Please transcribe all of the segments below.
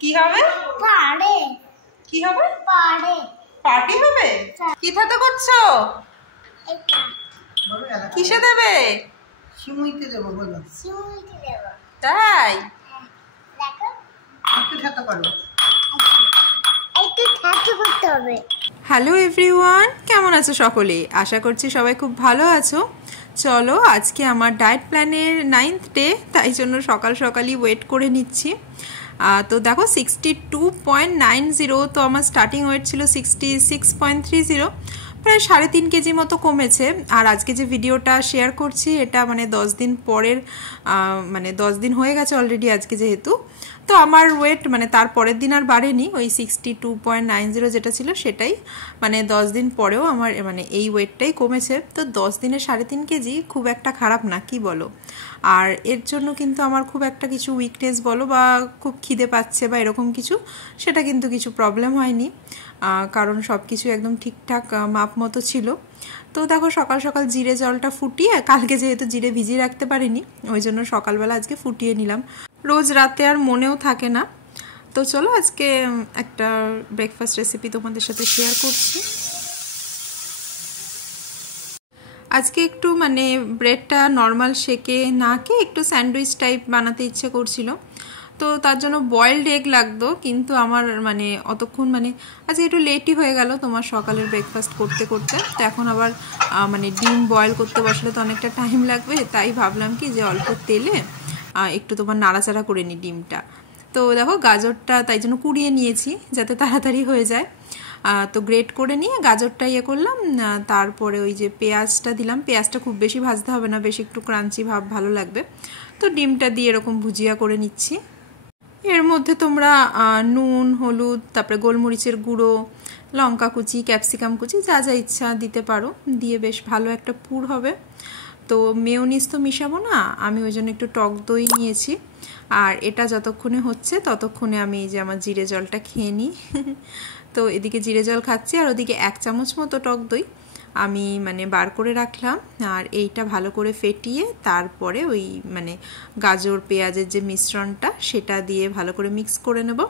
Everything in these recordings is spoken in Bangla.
কি হবে? পারে। কি হবে? পারে। পার্টি হবে? কিটাতে করছো? এটা কিসে দেবে? সিমুইতে দেবো বলো। সিমুইতে দেব। তাই? দেখো একটু ঠাতা করো। একটু ঠাট্টা করতে হবে। হ্যালো এভরিওয়ান, কেমন আছো সকলে? আশা করছি সবাই খুব ভালো আছো। চলো, আজকে আমার ডায়েট প্ল্যানের 9th ডে, তাই জন্য সকাল সকালই ওয়েট করে নিচ্ছি। তো দেখো 62.90, তো আমার স্টার্টিং ওয়েট ছিল 66.30, প্রায় 3.5 কেজি মতো কমেছে। আর আজকে যে ভিডিওটা শেয়ার করছি এটা মানে 10 দিন পরের, মানে 10 দিন হয়ে গেছে অলরেডি আজকে যেহেতু। তো আমার ওয়েট মানে তার পরের দিন আর বাড়েনি, ওই 62.90 যেটা ছিল সেটাই, মানে 10 দিন পরেও আমার মানে এই ওয়েটটাই কমেছে। তো 10 দিনে 3.5 কেজি খুব একটা খারাপ না, কি বলো? আর এর জন্য কিন্তু আমার খুব একটা কিছু উইকনেস বলো বা খুব খিদে পাচ্ছে বা এরকম কিছু, সেটা কিন্তু কিছু প্রবলেম হয়নি, কারণ সব কিছু একদম ঠিকঠাক মাপ মতো ছিল। তো দেখো সকাল সকাল জিরে জলটা ফুটিয়ে, কালকে যেহেতু জিরে ভিজিয়ে রাখতে পারিনি ওই জন্য সকালবেলা আজকে ফুটিয়ে নিলাম, রোজ রাতে আর মনেও থাকে না। তো চলো আজকে একটা ব্রেকফাস্ট রেসিপি তোমাদের সাথে শেয়ার করছি। আজকে একটু মানে ব্রেডটা নর্মাল শেকে না খেয়ে একটু স্যান্ডউইচ টাইপ বানাতে ইচ্ছে করছিল, তো তার জন্য বয়েলড এগ লাগতো, কিন্তু আমার মানে অতক্ষণ মানে আজকে একটু লেটই হয়ে গেল তোমার সকালের ব্রেকফাস্ট করতে করতে। তো এখন আবার মানে ডিম বয়েল করতে বসলে তো অনেকটা টাইম লাগবে, তাই ভাবলাম কি যে অল্প তেলে একটু তোমার নাড়াচাড়া করে নিই ডিমটা। তো দেখো গাজরটা তাই জন্য কুড়িয়ে নিয়েছি যাতে তাড়াতাড়ি হয়ে যায়। তো গ্রেট করে নিয়ে গাজরটা ইয়ে করলাম, তারপরে ওই যে পেঁয়াজটা দিলাম। পেঁয়াজটা খুব বেশি ভাজতে হবে না, বেশ একটু ক্রাঞ্চি ভাব ভালো লাগবে। তো ডিমটা দিয়ে এরকম ভুজিয়া করে নিচ্ছি। এর মধ্যে তোমরা নুন, হলুদ, তারপরে গোলমরিচের গুঁড়ো, লঙ্কা কুচি, ক্যাপসিকাম কুচি যা যা ইচ্ছা দিতে পারো, দিয়ে বেশ ভালো একটা পুর হবে। তো মেয়োনিজ তো মিশাবো না, আমি ওই জন্য একটু টক দই নিয়েছি। আর এটা যতক্ষণে হচ্ছে ততক্ষণে আমি এই যে আমার জিরে জলটা খেয়ে নিই। তো এদিকে জিরে জল খাচ্ছি আর ওদিকে 1 চামচ মতো টক দই আমি মানে বার করে রাখলাম। আর এইটা ভালো করে ফেটিয়ে তারপরে ওই মানে গাজর পেঁয়াজের যে মিশ্রণটা সেটা দিয়ে ভালো করে মিক্স করে নেব।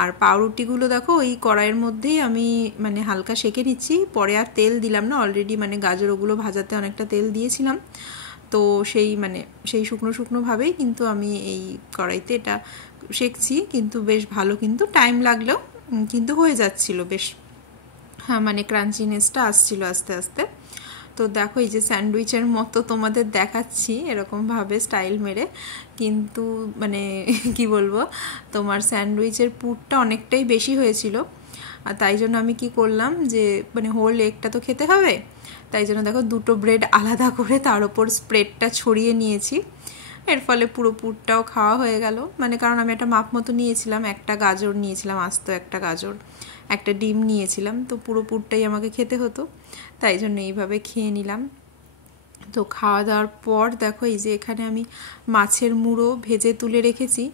আর পাউরুটিগুলো দেখো ওই কড়াইয়ের মধ্যেই আমি মানে হালকা সেঁকে নিচ্ছি, পরে আর তেল দিলাম না, অলরেডি মানে গাজর ওগুলো ভাজাতে অনেকটা তেল দিয়েছিলাম। তো সেই মানে সেই শুকনো শুকনোভাবেই কিন্তু আমি এই কড়াইতে এটা সেঁকছি, কিন্তু বেশ ভালো, কিন্তু টাইম লাগলেও কিন্তু হয়ে যাচ্ছিল বেশ, হ্যাঁ মানে ক্রাঞ্চিনেসটা আসছিল আস্তে আস্তে। তো দেখো এই যে স্যান্ডউইচের মতো তোমাদের দেখাচ্ছি এরকমভাবে স্টাইল মেরে, কিন্তু মানে কি বলবো, তোমার স্যান্ডউইচের পুরটা অনেকটাই বেশি হয়েছিল। আর তাই জন্য আমি কি করলাম যে মানে হোল এগটা তো খেতে হবে, তাই জন্য দেখো 2টো ব্রেড আলাদা করে তার ওপর স্প্রেডটা ছড়িয়ে নিয়েছি। এর ফলে পুরো পুরটাও খাওয়া হয়ে গেল, মানে কারণ আমি একটা মাপ মতো নিয়েছিলাম, একটা গাজর নিয়েছিলাম, আস্ত একটা গাজর, একটা ডিম নিয়েছিলাম, তো পুরো পুরটাই আমাকে খেতে হতো, তাই জন্য এইভাবে খেয়ে নিলাম। তো খাওয়া দাওয়ার পর দেখো এই যে এখানে আমি মাছের মুড়ো ভেজে তুলে রেখেছি,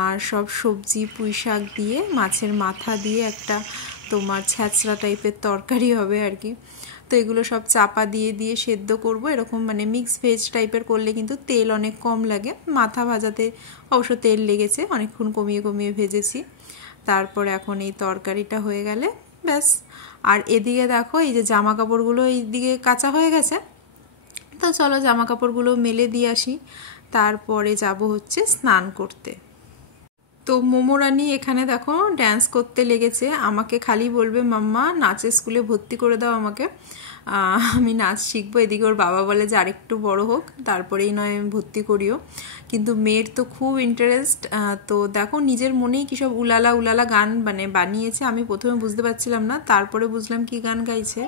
আর সব সবজি পুঁই শাক দিয়ে মাছের মাথা দিয়ে একটা তোমার ছ্যাঁচড়া টাইপের তরকারি হবে আর কি। তো এগুলো সব চাপা দিয়ে দিয়ে সেদ্ধ করব, এরকম মানে মিক্স ভেজ টাইপের করলে কিন্তু তেল অনেক কম লাগে। মাথা ভাজাতে অবশ্য তেল লেগেছে, অনেকক্ষণ কমিয়ে কমিয়ে ভেজেছি। তারপর এখন এই তরকারিটা হয়ে গেলে ব্যাস। আর এদিকে দেখো এই যে জামা কাপড়গুলো এইদিকে কাঁচা হয়ে গেছে, তো চলো জামা কাপড়গুলো মেলে দিয়ে আসি, তারপরে যাব হচ্ছে স্নান করতে। তো মোমোরানি এখানে দেখো ড্যান্স করতে লেগেছে, আমাকে খালি বলবে মাম্মা নাচের স্কুলে ভর্তি করে দাও আমাকে, আমি নাচ শিখবো। এদিকে ওর বাবা বলে যে আরেকটু বড় হোক তারপরেই নয় ভর্তি করিও, কিন্তু মেয়ের তো খুব ইন্টারেস্ট। তো দেখো নিজের মনেই কী সব উলালা উলালা গান মানে বানিয়েছে, আমি প্রথমে বুঝতে পারছিলাম না, তারপরে বুঝলাম কি গান গাইছে।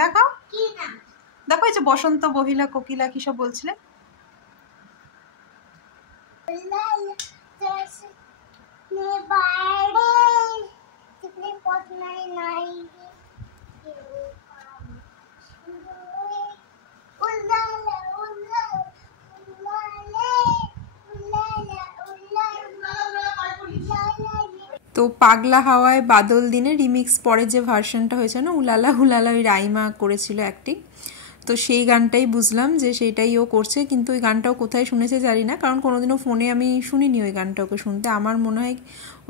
দেখো দেখো এই যে বসন্ত বহিলা কোকিলা কি সব বলছিলে। তো পাগলা হাওয়ায় বাদল দিনে রিমিক্স পরে যে ভার্সনটা হয়েছে না উলালা উলালা, ওই রাইমা করেছিল অ্যাক্টিং। তো সেই গানটাই বুঝলাম যে সেইটাই ও করছে, কিন্তু ওই গানটাও কোথায় শুনেছে জানি না, কারণ কোনোদিনও ফোনে আমি শুনিনি ওই গানটা ওকে শুনতে। আমার মনে হয়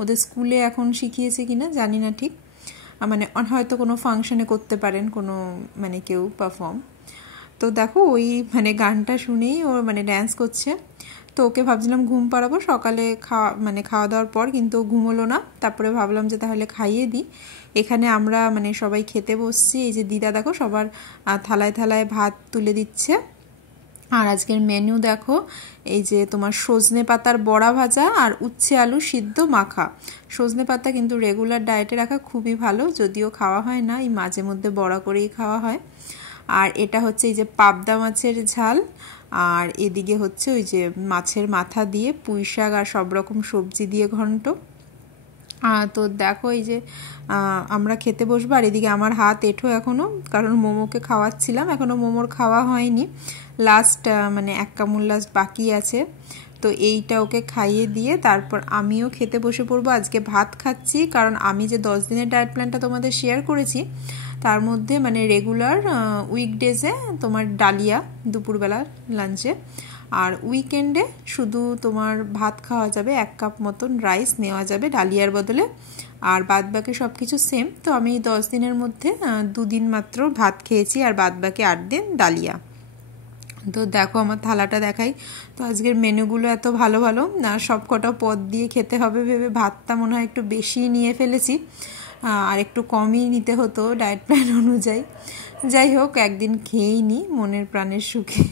ওদের স্কুলে এখন শিখিয়েছে কিনা জানি না ঠিক, মানে হয়তো কোনো ফাংশনে করতে পারেন কোনো মানে কেউ পারফর্ম। তো দেখো ওই মানে গানটা শুনেই ও মানে ড্যান্স করছে। তো ওকে ভাবছিলাম ঘুম পাড়াবো সকালে খাওয়া দাওয়ার পর, কিন্তু ঘুমোলো না। তারপরে ভাবলাম যে তাহলে খাইয়ে দিই। এখানে আমরা মানে সবাই খেতে বসছি, এই যে দিদা দেখো সবার থালায় থালায় ভাত তুলে দিচ্ছে। আর আজকের মেনু দেখো, এই যে তোমার সজনে পাতার বড়া ভাজা আর উচ্ছে আলু সিদ্ধ মাখা। সজনে পাতা কিন্তু রেগুলার ডায়েটে রাখা খুবই ভালো, যদিও খাওয়া হয় না, এই মাঝে মধ্যে বড়া করেই খাওয়া হয়। আর এটা হচ্ছে এই যে পাবদা মাছের ঝাল, আর এদিকে হচ্ছে ওই যে মাছের মাথা দিয়ে পুঁই শাক আর সব রকম সবজি দিয়ে ঘন্ট। তো দেখো এই যে আমরা খেতে বসবো, আর এদিকে আমার হাত এঁঠো এখনও, কারণ মোমোকে খাওয়াচ্ছিলাম, এখনও মোমোর খাওয়া হয়নি, লাস্ট মানে এক কামড় লাস্ট বাকি আছে। তো এইটা ওকে খাইয়ে দিয়ে তারপর আমিও খেতে বসে পড়বো। আজকে ভাত খাচ্ছি, কারণ আমি যে 10 দিনের ডায়েট প্ল্যানটা তোমাদের শেয়ার করেছি তার মধ্যে মানে রেগুলার উইকডেজে তোমার ডালিয়া দুপুরবেলা লাঞ্চে, আর উইকেন্ডে শুধু তোমার ভাত খাওয়া যাবে, 1 কাপ মতন রাইস নেওয়া যাবে ডালিয়ার বদলে, আর বাদবাকি সব কিছু সেম। তো আমি 10 দিনের মধ্যে 2 দিন মাত্র ভাত খেয়েছি, আর বাদবাকি 8 দিন ডালিয়া। তো দেখো আমার থালাটা দেখাই। তো আজকের মেনুগুলো এত ভালো ভালো, সব কটা পদ দিয়ে খেতে হবে ভেবে ভাতটা মনে হয় একটু বেশি নিয়ে ফেলেছি, আর একটু কমই নিতে হতো ডায়েট প্ল্যান অনুযায়ী। যাই হোক, একদিন খেয়েই নি মনের প্রাণের সুখে।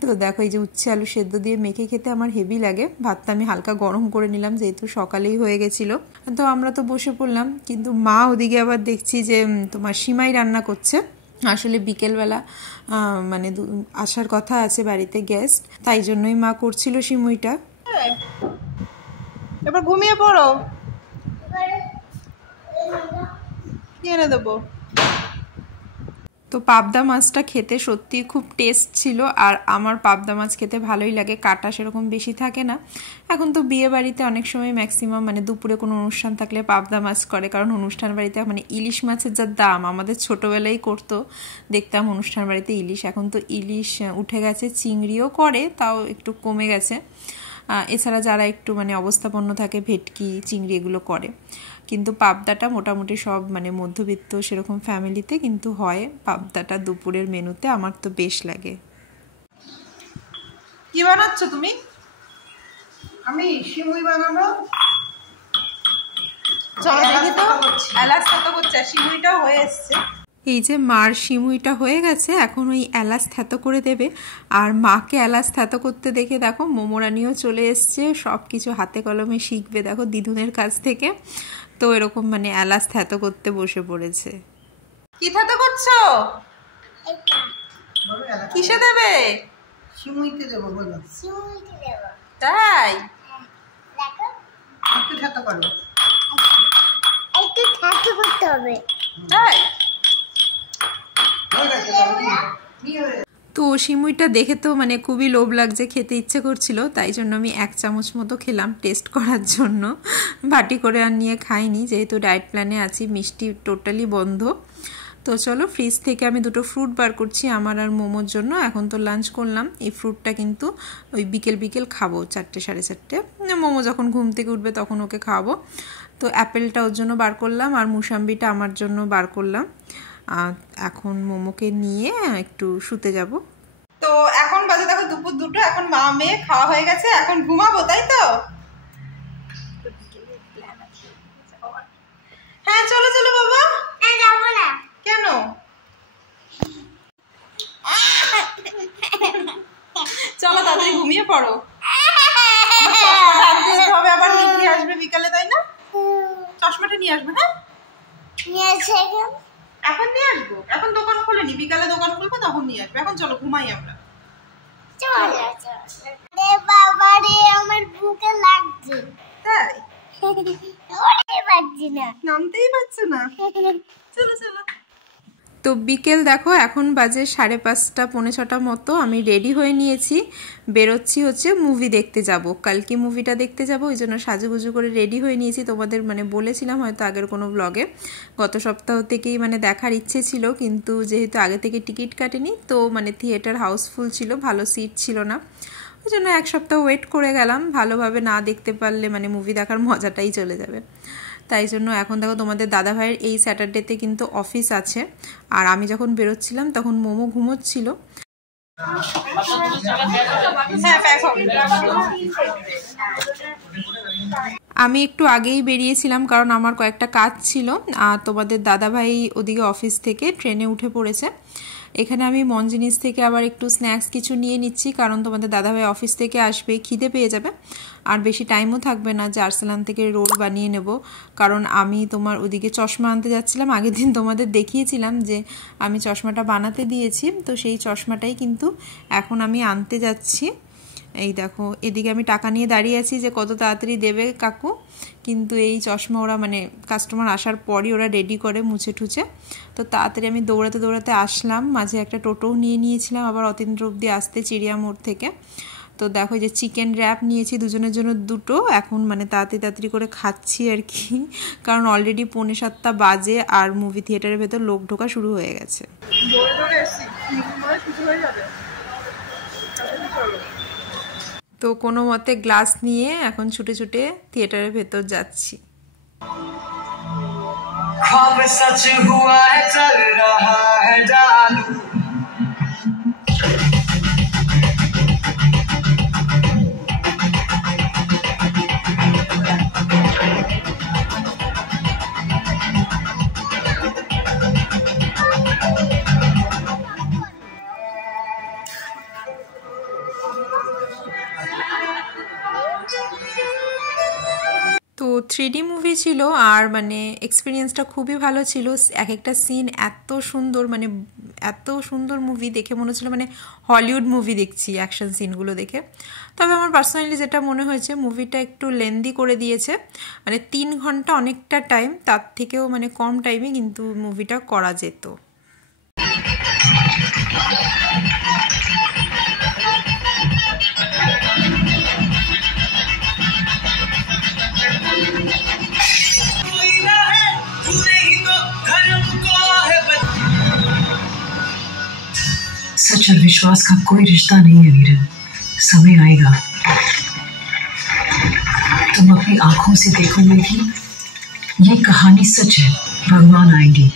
তো দেখো এই যে উচ্ছে আলু সেদ্ধ দিয়ে মেখে খেতে আমার হেভি লাগে। ভাতটা আমি হালকা গরম করে নিলাম, যেহেতু সকালেই হয়ে গেছিল। তো আমরা তো বসে পড়লাম, কিন্তু মা ওদিকে আবার দেখছি যে তোমার সিমাই রান্না করছে। আসলে বিকেলবেলা মানে আসার কথা আছে বাড়িতে গেস্ট, তাই জন্যই মা করছিল সিমুইটা। এবার ঘুমিয়ে পড়ো, এনে দেবো। তো পাবদা মাছটা খেতে সত্যি খুব টেস্ট ছিল, আর আমার পাবদা মাছ খেতে ভালোই লাগে, কাটা সেরকম বেশি থাকে না। এখন তো বিয়ে বাড়িতে অনেক সময় ম্যাক্সিমাম মানে দুপুরে কোনো অনুষ্ঠান থাকলে পাবদা মাছ করে, কারণ অনুষ্ঠান বাড়িতে মানে ইলিশ মাছের যা দাম, আমাদের ছোটোবেলায় করতো, দেখতাম অনুষ্ঠান বাড়িতে ইলিশ। এখন তো ইলিশ উঠে গেছে, চিংড়িও করে, তাও একটু কমে গেছে। এছাড়া যারা একটু মানে অবস্থাপন্ন থাকে ভেটকি চিংড়ি এগুলো করে, কিন্তু পাবদাটা মোটামুটি সব মানে মধ্যবিত্ত সেরকম ফ্যামিলিতে কিন্তু হয় পাবদাটা দুপুরের মেনুতে, আমার তো বেশ লাগে। কি বানাচ্ছ তুমি? আমি সিমুই বানাবো। চলো দেখি তো। এলাচ কত করছে, সিমুইটাও হয়ে এসছে। এই যে মার সিমুইটা হয়ে গেছে, এখন ওই এলাচ থ্যাতো করে দেবে। আর মাকে এলাচ থ্যাতো করতে দেখে দেখো মোমোরানিও চলে এসছে, সব কিছু হাতে কলমে শিখবে দেখো দিদুনের কাছ থেকে। তো এরকম মানে এলাচ থ্যাতো করতে বসে পড়েছে। কি থ্যাতো করছো? কিসে দেবে? সিমুইতে দেবো বলো। সিমুইতে দেবো। তাই? দেখো একটু ঠাতা করো। একটু ঠাট্টা করতে হবে। তাই? তো সিমুইটা দেখে তো মানে খুবই লোভ লাগছে, খেতে ইচ্ছে করছিল, তাই জন্য আমি 1 চামচ মতো খেলাম টেস্ট করার জন্য। বাটি করে আর নিয়ে খাইনি, যেহেতু ডায়েট প্ল্যানে আছি, মিষ্টি টোটালি বন্ধ। তো চলো ফ্রিজ থেকে আমি 2টো ফ্রুট বার করছি আমার আর মোমোর জন্য। এখন তো লাঞ্চ করলাম, এই ফ্রুটটা কিন্তু ওই বিকেল খাবো 4টে 4:30। মোমো যখন ঘুম থেকে উঠবে তখন ওকে খাওয়াবো। তো অ্যাপেলটা ওর জন্য বার করলাম, আর মুসাম্বিটা আমার জন্য বার করলাম। এখন মোমোকে নিয়ে একটু শুতে যাব। তো এখন বাজে দেখো দুপুর 2টো, এখন মা মেয়ে খাওয়া হয়ে গেছে, এখন ঘুমাবো, তাই তো? হ্যাঁ চলো চলো বাবা। যাবো না। কেন? চলো তাড়াতাড়ি ঘুমিয়ে পড়ো, চশমাটা আনতে যেতে হবে, আবার নিয়ে আসবে বিকালে, তাই না? চশমাটা নিয়ে আসবে। হ্যাঁ নিয়ে এসে গেল। এখন নিয়ে আসবো, এখন দোকান খোলেনি, বিকালে দোকান খুলবে তখন নিয়ে আসবে। এখন চলো ঘুমাই আমরা। রে বাবা রে, আমার বুকে লাগছে। তাই? ওরে পারছি না। নামতেই পারছে না। চলো চলো। তো বিকেল দেখো এখন বাজে 5:30 পৌনে 6টা মতো। আমি রেডি হয়ে নিয়েছি, বেরোচ্ছি হচ্ছে মুভি দেখতে যাব, কালকে মুভিটা দেখতে যাব, ওই জন্য সাজুগুজু করে রেডি হয়ে নিয়েছি। তোমাদের মানে বলেছিলাম হয়তো আগের কোনো ব্লগে, গত সপ্তাহ থেকেই মানে দেখার ইচ্ছে ছিল, কিন্তু যেহেতু আগে থেকে টিকিট কাটেনি তো মানে থিয়েটার হাউসফুল ছিল, ভালো সিট ছিল না, ওই জন্য 1 সপ্তাহ ওয়েট করে গেলাম। ভালোভাবে না দেখতে পারলে মানে মুভি দেখার মজাটাই চলে যাবে। তাই জন্য এখন দেখো তোমাদের দাদাভাইয়ের এই স্যাটারডেতে কিন্তু অফিস আছে, আর আমি যখন বেরোচ্ছিলাম তখন মোমো ঘুমোচ্ছিল। আমি একটু আগেই বেরিয়েছিলাম কারণ আমার কয়েকটা কাজ ছিল, আর তোমাদের দাদাভাই ওদিকে অফিস থেকে ট্রেনে উঠে পড়েছে। এখানে আমি মন জিনিস থেকে আবার একটু স্ন্যাক্স কিছু নিয়ে নিচ্ছি, কারণ তোমাদের দাদাভাই অফিস থেকে আসবে, খিদে পেয়ে যাবে, আর বেশি টাইমও থাকবে না যে আর্সেলান থেকে রোল বানিয়ে নেব। কারণ আমি তোমার ওদিকে চশমা আনতে যাচ্ছিলাম, আগের দিন তোমাদের দেখিয়েছিলাম যে আমি চশমাটা বানাতে দিয়েছি, তো সেই চশমাটাই কিন্তু এখন আমি আনতে যাচ্ছি। এই দেখো এদিকে আমি টাকা নিয়ে দাঁড়িয়ে আছি যে কত তাড়াতাড়ি দেবে কাকু, কিন্তু এই চশমা ওরা মানে কাস্টমার আসার পরই ওরা রেডি করে মুছে ঠুছে, তো তাড়াতাড়ি আমি দৌড়াতে দৌড়াতে আসলাম। মাঝে একটা টোটোও নিয়ে নিয়েছিলাম আবার অতীন্দ্র অব্দি আসতে চিড়িয়া মোড় থেকে। তো দেখো যে চিকেন র্যাপ নিয়েছি দুজনের জন্য 2টো, এখন মানে তাড়াতাড়ি করে খাচ্ছি আর কি, কারণ অলরেডি 6:45 বাজে আর মুভি থিয়েটারের ভেতর লোক ঢোকা শুরু হয়ে গেছে। তো কোনো মতে গ্লাস নিয়ে এখন ছুটে ছুটে থিয়েটারের ভেতর যাচ্ছি। ख्वाब सच हुआ है, चल रहा है जादू। তো 3D মুভি ছিল আর মানে এক্সপিরিয়েন্সটা খুবই ভালো ছিল। এক একটা সিন এত সুন্দর, মানে এত সুন্দর মুভি দেখে মনে হচ্ছিল মানে হলিউড মুভি দেখছি অ্যাকশন সিনগুলো দেখে। তবে আমার পার্সোনালি যেটা মনে হয়েছে মুভিটা একটু লেন্দি করে দিয়েছে, মানে 3 ঘন্টা অনেকটা টাইম, তার থেকেও মানে কম টাইমে কিন্তু মুভিটা করা যেত। सच और विश्वास का कोई रिश्ता नहीं है वीरन, समय आएगा तुम अपनी आंखों से देखोगे कि ये कहानी सच है, भगवान आएंगे।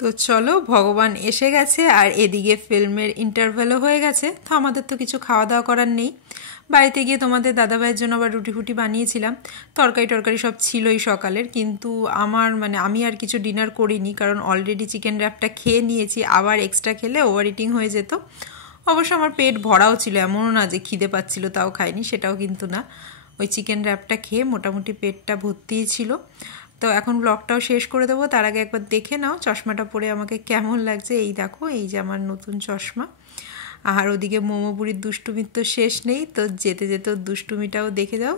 তো চলো ভগবান এসে গেছে, আর এদিকে ফিল্মের ইন্টারভ্যালও হয়ে গেছে, তো আমাদের তো কিছু খাওয়া দাওয়া করার নেই। বাড়িতে গিয়ে তোমাদের দাদাভাইয়ের জন্য আবার রুটি ফুটি বানিয়েছিলাম, তরকারি সব ছিলই সকালের, কিন্তু আমার মানে আমি আর কিছু ডিনার করিনি, কারণ অলরেডি চিকেন র্যাপটা খেয়ে নিয়েছি, আবার এক্সট্রা খেলে ওভার ইটিং হয়ে যেত। অবশ্য আমার পেট ভরাও ছিল, এমনও না যে খিদে পাচ্ছিল তাও খাইনি, সেটাও কিন্তু না, ওই চিকেন র্যাপটা খেয়ে মোটামুটি পেটটা ভর্তিই ছিল। তো এখন ব্লগটাও শেষ করে দেবো, তার আগে একবার দেখে নাও চশমাটা পরে আমাকে কেমন লাগছে। এই দেখো এই যে আমার নতুন চশমা, আর ওদিকে মোমো বুড়ির দুষ্টুমির তো শেষ নেই, তো যেতে যেতে দুষ্টুমিটাও দেখে যাও।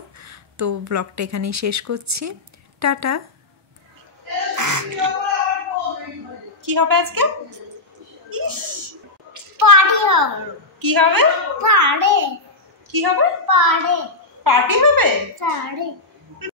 তো ব্লগটা এখানেই শেষ করছি, টাটা। কি হবে আজকে? পার্টি হবে। কি হবে? পার্টি। কি হবে? পার্টি। পার্টি হবে? পার্টি।